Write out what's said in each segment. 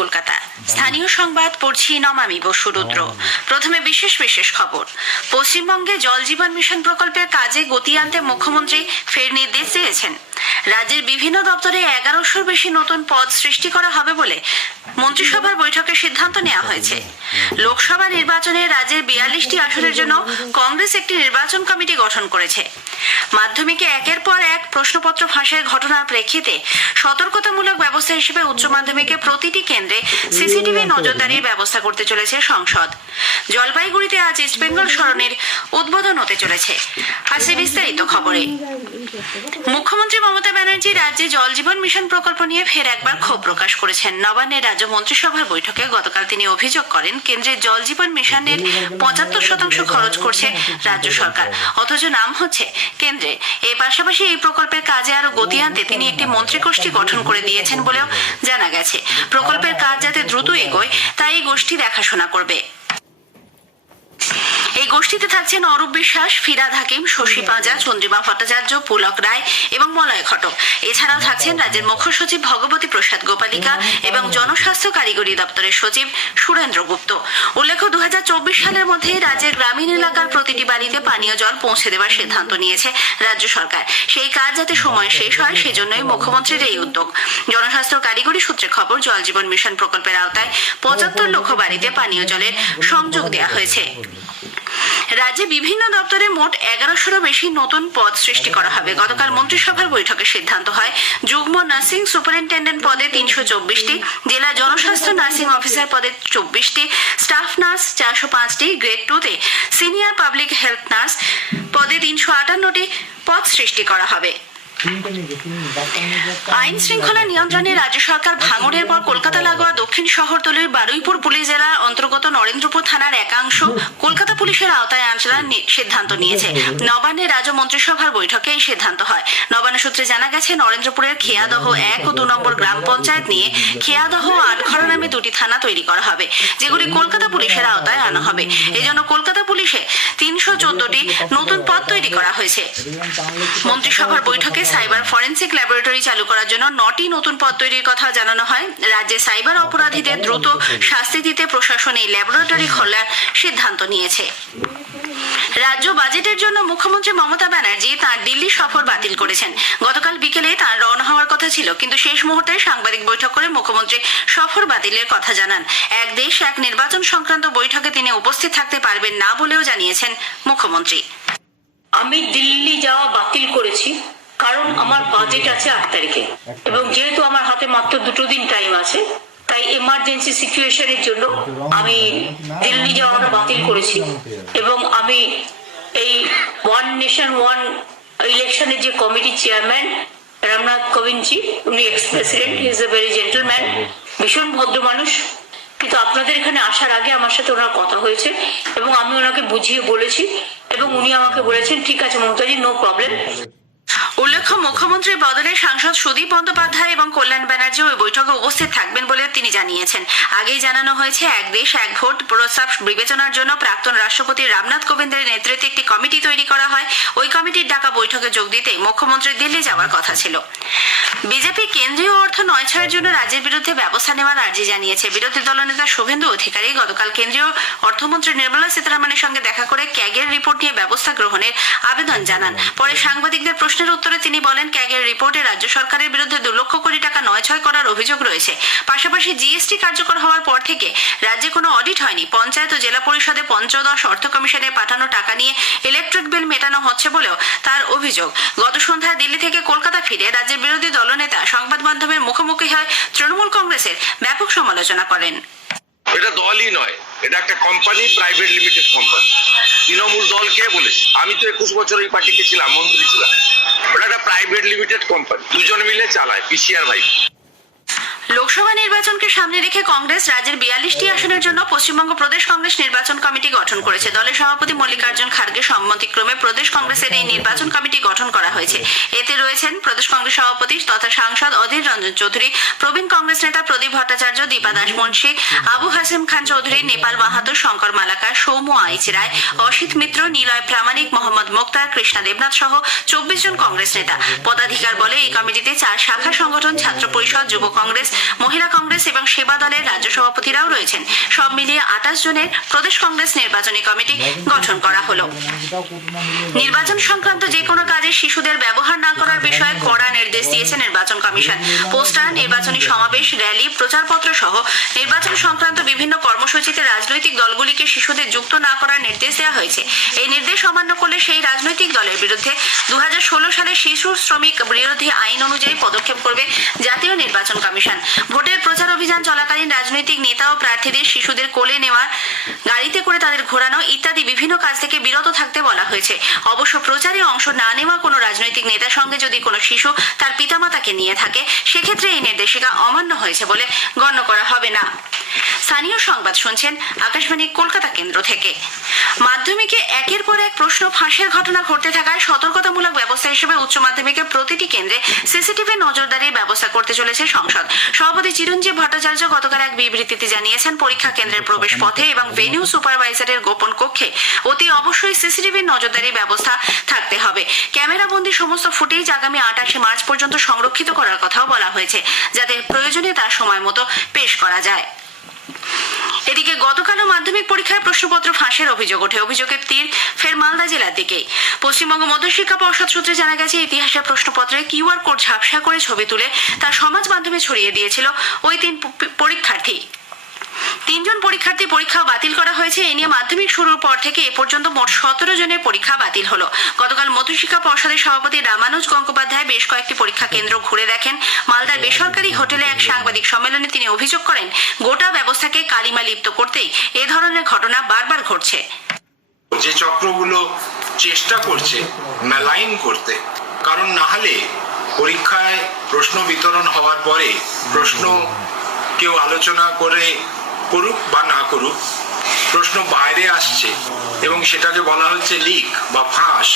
কলকাতা। স্থানীয় সংবাদ পড়ছি নমামি বসুরুদ্র। প্রথমে বিশেষ খবর। পশ্চিমবঙ্গে জল জীবন মিশন প্রকল্পের কাজে গতি আনতে মুখ্যমন্ত্রী ফের নির্দেশ দিয়েছেন। রাজ্যের বিভিন্ন দপ্তরে 1100-র বেশি নতুন পদ সৃষ্টি করা হবে বলে মন্ত্রিসভার বৈঠকে সিদ্ধান্ত নেওয়া হয়েছে। লোকসভা নির্বাচনে রাজ্যের 42টি আসনের জন্য কংগ্রেস একটি নির্বাচন কমিটি গঠন করেছে। মাধ্যমিকে একের পর এক প্রশ্নপত্র ফাঁসের ঘটনার প্রেক্ষিতে সতর্কতামূলক ব্যবস্থা হিসেবে উচ্চ মাধ্যমিকে প্রতিটি কেন্দ্রে সিসিটিভি নজরদারির ব্যবস্থা করতে চলেছে সংসদ। জলপাইগুড়িতে আজ ইস্টবেঙ্গল সরণির উদ্বোধন হতে চলেছে। আসছে বিস্তারিত খবরে। মুখ্যমন্ত্রী মমতা ব্যানার্জি রাজ্যে জল জীবন মিশন প্রকল্প নিয়ে ফের একবার ক্ষোভ প্রকাশ করেছেন। নবান্নের রাজ্য মন্ত্রিসভার বৈঠকে গতকাল তিনি অভিযোগ করেন, কেন্দ্রের জল জীবন মিশনের 75% খরচ করছে রাজ্য সরকার, অথচ নাম হচ্ছে কেন্দ্রে। এর পাশাপাশি এই প্রকল্পের কাজে আরো গতি আনতে তিনি একটি মন্ত্রিগোষ্ঠী গঠন করে দিয়েছেন বলেও জানা গেছে। প্রকল্পের কাজ যাতে দ্রুত এগোয় তাই এই গোষ্ঠী দেখাশোনা করবে। এই গোষ্ঠীতে থাকছেন অরূপ বিশ্বাস, ফিরাদ হাকিম, শশী পাঁজা, চন্দ্রিমা ভট্টাচার্য, পুলক রায় এবং মলয় ঘটক। এছাড়াও থাকছেন রাজ্যের মুখ্য সচিব ভগবতী প্রসাদ গোপালিকা এবং জনস্বাস্থ্য কারিগরি দপ্তরের সচিব সুরেন্দ্র গুপ্ত। উল্লেখ্য, 2024 সালের মধ্যে রাজ্যের গ্রামীণ এলাকার প্রতিটি বাড়িতে পানীয় জল পৌঁছে দেওয়ার সিদ্ধান্ত নিয়েছে রাজ্য সরকার। সেই কাজ যাতে সময় শেষ হয় সেজন্যই মুখ্যমন্ত্রীর এই উদ্যোগ। জনস্বাস্থ্য কারিগরি সূত্রে খবর, জল জীবন মিশন প্রকল্পের আওতায় 75 লক্ষ বাড়িতে পানীয় জলের সংযোগ দেওয়া হয়েছে। রাজ্যে বিভিন্ন দপ্তরে মোট 1100-রও বেশি নতুন পদ সৃষ্টি করা হবে। গতকাল মন্ত্রিসভার বৈঠকে সিদ্ধান্ত হয়, যুগ্ম নার্সিং সুপারিনটেন্ডেন্ট পদে 324টি, জেলা জনস্বাস্থ্য নার্সিং অফিসার পদে 24টি, স্টাফ নার্স 405টি, গ্রেড 2-তে সিনিয়র পাবলিক হেলথ নার্স পদে 358টি পদ সৃষ্টি করা হবে। আইন শৃঙ্খলা নিয়ন্ত্রণে রাজ্য সরকার ভাঙড়ের পর কলকাতা লাগোয়া দক্ষিণ শহরতলির বারুইপুর পুলিশ জেলার অন্তর্গত নরেন্দ্রপুর থানার একাংশ কলকাতা পুলিশের আওতায় আনার সিদ্ধান্ত নিয়েছে। নবান্নের রাজ্য মন্ত্রিসভার বৈঠকে এই সিদ্ধান্ত হয়। নবান্ন সূত্রে জানা গেছে, নরেন্দ্রপুরের খেয়াদহ 1 ও 2 নম্বর গ্রাম পঞ্চায়েত নিয়ে খেয়াদহ ও আটঘরা নামে 2টি থানা তৈরি করা হবে, যেগুলি কলকাতা পুলিশের আওতায় আনা হবে। এজন্য কলকাতা পুলিশে 314টি নতুন পদ তৈরি করা হয়েছে। মন্ত্রিসভার বৈঠকে সাইবার ফরেন্সিক ল্যাবরেটরি চালু করার জন্য 9টি নতুন পদ তৈরির কথা জানানো হয়। রাজ্যে সাইবার অপরাধীদের দ্রুত শাস্তি দিতে প্রশাসন এই ল্যাবরেটরি খোলার সিদ্ধান্ত নিয়েছে। রাজ্য বাজেটের জন্য মুখ্যমন্ত্রী মমতা ব্যানার্জি তাঁর দিল্লি সফর বাতিল করেছেন। গতকাল বিকেলে তাঁর রওনা হওয়ার কথা ছিল, কিন্তু শেষ মুহূর্তে সাংবাদিক বৈঠক করে মুখ্যমন্ত্রী সফর বাতিলের কথা জানান। এক দেশ এক নির্বাচন সংক্রান্ত বৈঠকে তিনি উপস্থিত থাকতে পারবেন না বলেও জানিয়েছেন মুখ্যমন্ত্রী। আমি দিল্লি যাওয়া বাতিল করেছি কারণ আমার বাজেট আছে 8 তারিখে, এবং যেহেতু আমার হাতে মাত্র 2 দিন টাইম আছে, তাই এমার্জেন্সি সিচুয়েশনের জন্য আমি দিল্লি যাওয়াটা বাতিল করেছি। এবং আমি এই ওয়ান নেশন ওয়ান ইলেকশনের যে কমিটি চেয়ারম্যান রামনাথ কোবিন্দজি, উনি x president, he is a very gentleman, ভীষণ ভদ্র মানুষ। কিন্তু আপনাদের এখানে আসার আগে আমার সাথে ওনার কথা হয়েছে এবং আমি ওনাকে বুঝিয়ে বলেছি এবং উনি আমাকে বলেছেন, ঠিক আছে মমতাজি, নো প্রবলেম। উল্লেখ্য, মুখ্যমন্ত্রীর বদলে সাংসদ সুদীপ বন্দ্যোপাধ্যায় এবং কল্যাণ ব্যানার্জি ওই বৈঠকে উপস্থিত থাকবেন বলে তিনি জানিয়েছেন। আগেই জানানো হয়েছে, এক দেশ এক ভোট প্রস্তাব বিবেচনার জন্য প্রাক্তন রাষ্ট্রপতি রামনাথ কোবিন্দের নেতৃত্বে একটি কমিটি তৈরি করা হয়। ওই কমিটির ডাকা বৈঠকে যোগ দিতে মুখ্যমন্ত্রীর দিল্লি যাওয়ার কথা ছিল। বিজেপি কেন্দ্রীয় অর্থ নয়ছয়ের জন্য রাজ্যের বিরুদ্ধে ব্যবস্থা নেওয়ার আর্জি জানিয়েছে। বিরোধী দলনেতা শুভেন্দু অধিকারী গতকাল কেন্দ্রীয় অর্থমন্ত্রী নির্মলা সীতারামনের সঙ্গে দেখা করে ক্যাগের রিপোর্ট নিয়ে ব্যবস্থা গ্রহণের আবেদন জানান। পরে সাংবাদিকদের প্রশ্নের উত্তরে তিনি বলেন, ক্যাগের রিপোর্টে রাজ্য সরকারের বিরুদ্ধে 2 লক্ষ কোটি টাকা নয়ছয় করার অভিযোগ রয়েছে। পাশাপাশি জিএসটি কার্যকর হওয়ার পর থেকে রাজ্যে কোনো অডিট হয়নি। পঞ্চায়েত ও জেলা পরিষদে পঞ্চদশ অর্থ কমিশনে পাঠানো টাকা নিয়ে ইলেকট্রিক বিল মেটানো হচ্ছে বলেও তার অভিযোগ। গত সন্ধ্যায় দিল্লি থেকে কলকাতা ফিরে রাজ্যের বিরোধী দলনেতা সংবাদ মাধ্যমের মুখোমুখি হয় তৃণমূল কংগ্রেসের ব্যাপক সমালোচনা করেন। এটা দলই নয়, এটা একটা company, private limited company. Trinamool দল কে বলেছে? আমি তো 21 বছর এই পার্টিকে ছিলাম, মন্ত্রী ছিলাম। ওটা একটা প্রাইভেট লিমিটেড কোম্পানি, 2 জন মিলে চালায়, পিসিআর ভাই। লোকসভা নির্বাচনকে সামনে রেখে কংগ্রেস রাজ্যের 42টি আসনের জন্য পশ্চিমবঙ্গ প্রদেশ কংগ্রেস নির্বাচন কমিটি গঠন করেছে। দলের সভাপতি মল্লিকার্জুন খার্গে সম্মতিক্রমে প্রদেশ কংগ্রেসের এই নির্বাচন কমিটি গঠন করা হয়েছে। এতে রয়েছেন প্রদেশ কংগ্রেস সভাপতি তথা সাংসদ অধীর রঞ্জন চৌধুরী, প্রবীণ কংগ্রেস নেতা প্রদীপ ভট্টাচার্য, দীপা দাস মুন্সি, আবু হাসিম খান চৌধুরী, নেপাল মাহাতো, শঙ্কর মালাকার, সৌম্য আইচ রায়, অসিত মিত্র, নিলয় প্রামাণিক, মোহাম্মদ মোক্তার, কৃষ্ণা দেবনাথ সহ 24 জন কংগ্রেস নেতা। পদাধিকার বলে এই কমিটিতে 4 শাখা সংগঠন, ছাত্র পরিষদ, যুব কংগ্রেস, মহিলা কংগ্রেস এবং সেবা দলের রাজ্য সভাপতিরাও রয়েছেন। সব মিলিয়ে 28 জনের প্রদেশ কংগ্রেস নির্বাচনী কমিটি গঠন করা হলো। নির্বাচন সংক্রান্ত যে কোনো কাজে শিশুদের ব্যবহার না করার বিষয়ে কড়া নির্দেশ দিয়েছে নির্বাচন কমিশন। পোস্টার, নির্বাচনী সমাবেশ, র্যালি, প্রচারপত্র সহ নির্বাচন সংক্রান্ত বিভিন্ন কর্মসূচিতে রাজনৈতিক দলগুলিকে শিশুদের যুক্ত না করার নির্দেশ দেওয়া হয়েছে। এই নির্দেশ অমান্য করলে সেই রাজনৈতিক দলের বিরুদ্ধে 2016 সালে শিশু শ্রমিক বিরোধী আইন অনুযায়ী পদক্ষেপ করবে জাতীয় নির্বাচন কমিশন। ভোটের প্রচার অভিযান চলাকালীন রাজনৈতিক নেতা ও প্রার্থীদের শিশুদের কোলে নেওয়া, গাড়িতে করে তাদের ঘোরানো ইত্যাদি বিভিন্ন কাজ থেকে বিরত থাকতে বলা হয়েছে। অবশ্য প্রচারে অংশ না নেওয়া কোনো রাজনৈতিক নেতার সঙ্গে যদি কোনো শিশু তার পিতামাতাকে নিয়ে থাকে, সেক্ষেত্রে এই নির্দেশিকা অমান্য হয়েছে বলে গণ্য করা হবে না। স্থানীয় সংবাদ শুনছেন আকাশবাণী কলকাতা কেন্দ্র থেকে। মাধ্যমিকে একের পর এক প্রশ্ন ফাঁসের ঘটনা ঘটতে থাকায় সতর্কতামূলক ব্যবস্থা হিসেবে উচ্চ মাধ্যমিকের প্রতিটি কেন্দ্রে সিসিটিভি নজরদারির ব্যবস্থা করতে চলেছে সংসদ। সভাপতি চিরঞ্জীব ভট্টাচার্য গতকাল এক বিবৃতিতে জানিয়েছেন, পরীক্ষা কেন্দ্রের প্রবেশ পথে এবং ভেন্যু সুপারভাইজারের গোপন কক্ষে অতি অবশ্যই সিসিটিভি নজরদারির ব্যবস্থা থাকতে হবে। ক্যামেরাবন্দি সমস্ত ফুটেজ আগামী 28 মার্চ পর্যন্ত সংরক্ষিত করার কথাও বলা হয়েছে, যাতে প্রয়োজনে তার সময় মতো পেশ করা যায়। এদিকে গতকালও মাধ্যমিক পরীক্ষায় প্রশ্নপত্র ফাঁসের অভিযোগ ওঠে। অভিযোগের তীর ফের মালদা জেলার দিকেই। পশ্চিমবঙ্গ মধ্যশিক্ষা পর্ষদ সূত্রে জানা গেছে, ইতিহাসের প্রশ্নপত্রে কিউআর কোড ঝাপসা করে ছবি তুলে তা সমাজ মাধ্যমে ছড়িয়ে দিয়েছিল ওই 3 পরীক্ষার্থী। 3 জন পরীক্ষার্থী পরীক্ষা বাতিল করা হয়েছে। এ নিয়ে মাধ্যমিক শুরুর পর থেকে এ পর্যন্ত মোট 17 জনের পরীক্ষা বাতিল হলো। গতকাল মধ্যশিক্ষা পর্ষদের সভাপতি রামানুজ গঙ্গোপাধ্যায় বেশ কয়েকটি পরীক্ষা কেন্দ্র ঘুরে দেখেন। মালদার বেসরকারি হোটেলে এক সাংবাদিক সম্মেলনে তিনি অভিযোগ করেন, গোটা ব্যবস্থাকে কালিমা লিপ্ত করতেই এ ধরনের ঘটনা বারবার ঘটছে। যে চক্রগুলো চেষ্টা করছে মেলাইন করতে, কারণ না হলে পরীক্ষায় প্রশ্ন বিতরণ হওয়ার পরে প্রশ্ন কেউ আলোচনা করে করুক বা না করুক, প্রশ্ন বাইরে আসছে এবং সেটাকে বলা হচ্ছে লিক বা ফাঁস।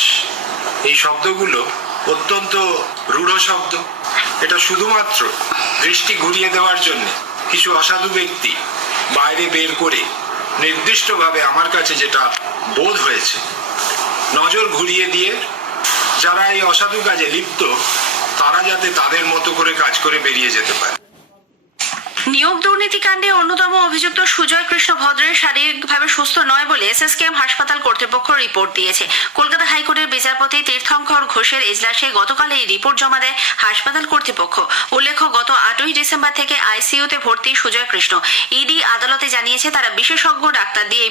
এই শব্দগুলো অত্যন্ত রূঢ় শব্দ। এটা শুধুমাত্র দৃষ্টি ঘুরিয়ে দেওয়ার জন্য কিছু অসাধু ব্যক্তি বাইরে বের করে নির্দিষ্টভাবে, আমার কাছে যেটা বোধ হয়েছে, নজর ঘুরিয়ে দিয়ে যারা এই অসাধু কাজে লিপ্ত তারা যাতে তাদের মতো করে কাজ করে বেরিয়ে যেতে পারে। নিয়োগ দুর্নীতি কাণ্ডে অন্যতম অভিযুক্ত সুজয় কৃষ্ণ ভদ্রের শারীরিকভাবে সুস্থ নয় বলে এসএসকেএম হাসপাতাল কর্তৃপক্ষ রিপোর্ট দিয়েছে। কলকাতা হাইকোর্টের বিচারপতি তীর্থঙ্কর ঘোষের এজলাসে গতকাল এই রিপোর্ট জমা দেয় হাসপাতাল কর্তৃপক্ষ। উল্লেখ্য, গত 8ই ডিসেম্বর থেকে আইসিইউতে ভর্তি সুজয় কৃষ্ণ। ইডি আদালতে জানিয়েছে, তারা বিশেষজ্ঞ ডাক্তার দিয়ে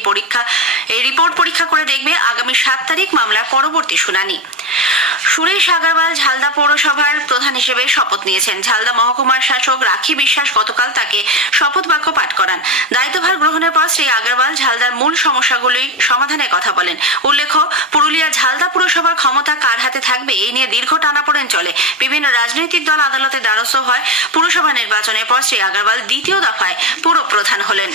এই রিপোর্ট পরীক্ষা করে দেখবে। আগামী 7 তারিখ মামলার পরবর্তী শুনানি। সুরেশ আগরওয়াল ঝালদা পৌরসভার প্রধান হিসেবে শপথ নিয়েছেন। ঝালদা মহকুমার শাসক রাখি বিশ্বাস গতকাল তাকে শপথ বাক্য পাঠ করান। দায়িত্বভার গ্রহণের পর শ্রী আগরওয়াল ঝালদার মূল সমস্যাগুলি সমাধানের কথা বলেন। উল্লেখ্য, পুরুলিয়া ঝালদা পুরসভার ক্ষমতা কার হাতে থাকবে এই নিয়ে দীর্ঘ টানাপোড়েন চলে। বিভিন্ন রাজনৈতিক দল আদালতে দ্বারস্থ হয়। পুরসভা নির্বাচনের পর শ্রী আগরওয়াল দ্বিতীয় দফায় পুর প্রধান হলেন।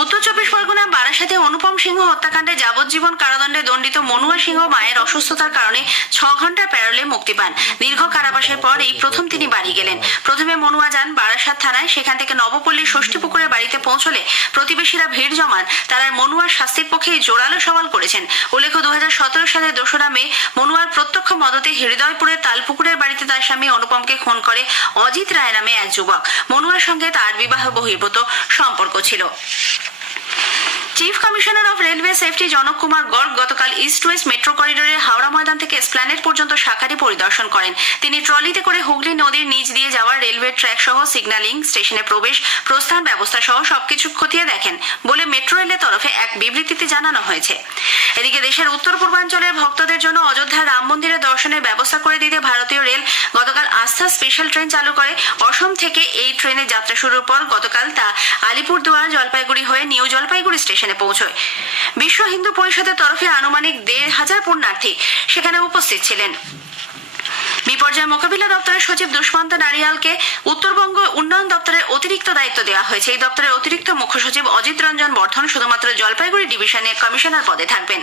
উত্তর 24 পরগনা বারাসাতে অনুপম সিংহ হত্যাকাণ্ডে যাবজ্জীবন কারাদণ্ডে দণ্ডিত মনুয়া সিংহ মায়ের অসুস্থতার কারণে 6 ঘন্টার প্যারোলে মুক্তি পান। দীর্ঘ কারাবাসের পর এই প্রথম তিনি বাড়ি গেলেন। প্রথমে মনুয়া যান বারাসাত থানায়, সেখান থেকে নবপল্লীর ষষ্ঠীপুকুরের বাড়িতে পৌঁছলে প্রতিবেশীরা ভিড় জমান। তারা মনুয়ার শাস্তির পক্ষে জোরালো সওয়াল করেছেন। উল্লেখ্য, 2017 সালের 2রা মে মনুয়ার প্রত্যক্ষ মদতে হৃদয়পুরের তালপুকুরের বাড়িতে তার স্বামী অনুপমকে খুন করে অজিত রায় নামে এক যুবক। মনুয়ার সঙ্গে তার বিবাহ বহির্ভূত সম্পর্ক ছিল। Chief commissioner of railway safety জনক কুমার গর্গ গতকাল ইস্ট ওয়েস্ট মেট্রো করিডোরের হাওড়া ময়দান থেকে এসপ্ল্যানেড পর্যন্ত শাখাটি পরিদর্শন করেন। তিনি ট্রলিতে করে হুগলি নদীর নিচ দিয়ে যাওয়া রেলওয়ে ট্র্যাক সহ সিগন্যালিং, স্টেশনে প্রবেশ প্রস্থান ব্যবস্থা সহ সবকিছু খতিয়ে দেখেন বলে মেট্রো রেলের তরফে এক বিবৃতিতে জানানো হয়েছে। এদিকে দেশের উত্তর পূর্বাঞ্চলের ভক্তদের জন্য অযোধ্যা রাম মন্দিরে দর্শনের ব্যবস্থা করে দিতে ভারতীয় রেল গতকাল আস্থা স্পেশাল ট্রেন চালু করে। অসম থেকে এই ট্রেনের যাত্রা শুরুর পর গতকাল তা আলিপুরদুয়ার, জলপাইগুড়ি হয়ে নিউ জলপাইগুড়ি স্টেশনে পৌঁছয়। বিশ্ব হিন্দু পরিষদের তরফে আনুমানিক 1,500 পুণ্যার্থী সেখানে উপস্থিত ছিলেন। বিপর্যয় মোকাবিলা দপ্তরের সচিব দুষ্মন্ত নারিয়ালকে উত্তরবঙ্গ উন্নয়ন দপ্তরের অতিরিক্ত দায়িত্ব দেওয়া হয়েছে। এই দপ্তরের অতিরিক্ত মুখ্য সচিব অজিত রঞ্জন বর্ধন শুধুমাত্র জলপাইগুড়ি ডিভিশনে কমিশনার পদে থাকবেন।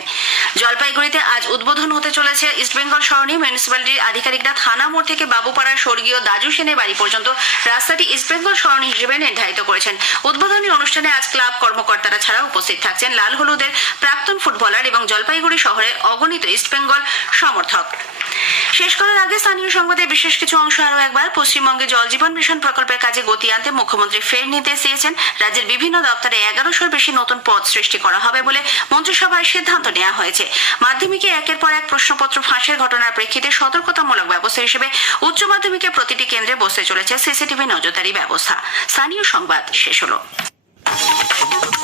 জলপাইগুড়িতে আজ উদ্বোধন হতে চলেছে ইস্টবেঙ্গল সরণি। মিউনিসিপ্যালিটির আধিকারিকরা থানা মোড় থেকে বাবুপাড়ার স্বর্গীয় দাজু সেনের বাড়ি পর্যন্ত রাস্তাটি ইস্টবেঙ্গল সরণি হিসেবে নির্ধারিত করেছেন। উদ্বোধনী অনুষ্ঠানে আজ ক্লাব কর্মকর্তারা ছাড়া উপস্থিত থাকছেন লাল হলুদের প্রাক্তন ফুটবলার এবং জলপাইগুড়ি শহরের অগণিত ইস্টবেঙ্গল সমর্থক। শেষ করার আগে স্থানীয় সংবাদের বিশেষ কিছু অংশ আরো একবার। পশ্চিমবঙ্গে জল জীবন মিশন প্রকল্পের কাজে গতি আনতে মুখ্যমন্ত্রী ফের নির্দেশ দিয়েছেন। রাজ্যের বিভিন্ন দপ্তরে 1100-র বেশি নতুন পদ সৃষ্টি করা হবে বলে মন্ত্রিসভায় সিদ্ধান্ত নেওয়া হয়েছে। মাধ্যমিকে একের পর এক প্রশ্নপত্র ফাঁসের ঘটনার প্রেক্ষিতে সতর্কতামূলক ব্যবস্থা হিসেবে উচ্চ মাধ্যমিকে প্রতিটি কেন্দ্রে বসতে চলেছে সিসিটিভি নজরদারি ব্যবস্থা। স্থানীয় সংবাদ শেষ হলো।